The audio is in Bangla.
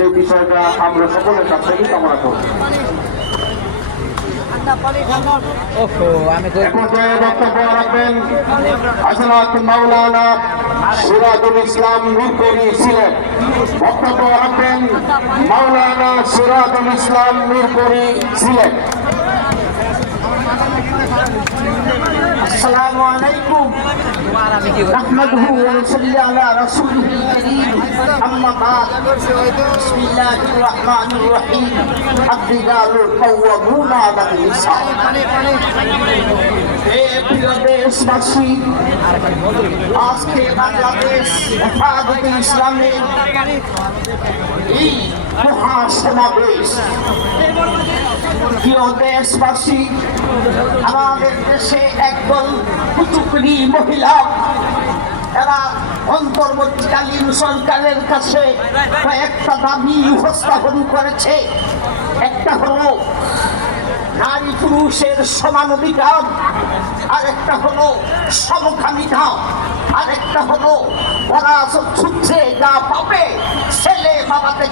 সেই বিষয়টা আমরা সকলের কাছ থেকে কামনা করব। বক্তব্য রাখবেন হযরত মাওলানা সিরাজুল ইসলাম মিরপুরি সিলেট। বক্তব্য রাখবেন মাওলানা সিরাজুল ইসলাম মিরপুরি সিলেট। আসসালামু আলাইকুম নাহমাদুহু ওয়া নুসাল্লি আলা রাসূলিল কারীম আম্মা বা'দ বিসমিল্লাহির রাহমানির রাহিম আর-রিজালু কাওয়ামুনা আলান নিসা। হে প্রিয় দেশবাসী, আজকে বাংলাদেশ হেফাজতে ইসলামের এই মহাসমাবেশ। প্রিয় দেশবাসী, আমাদের দেশে একদল কুচুকরি মহিলা এরা অন্তর্বর্তীকালীন সরকারের কাছে কয়েকটা দাবি উপস্থাপন করেছে। একটা হলো নারী পুরুষের সমান অধিকার, আর একটা হলো সমকামিতা, আর একটা হলো ওরা সূত্রে যা পাবে ছেলে বাবাদের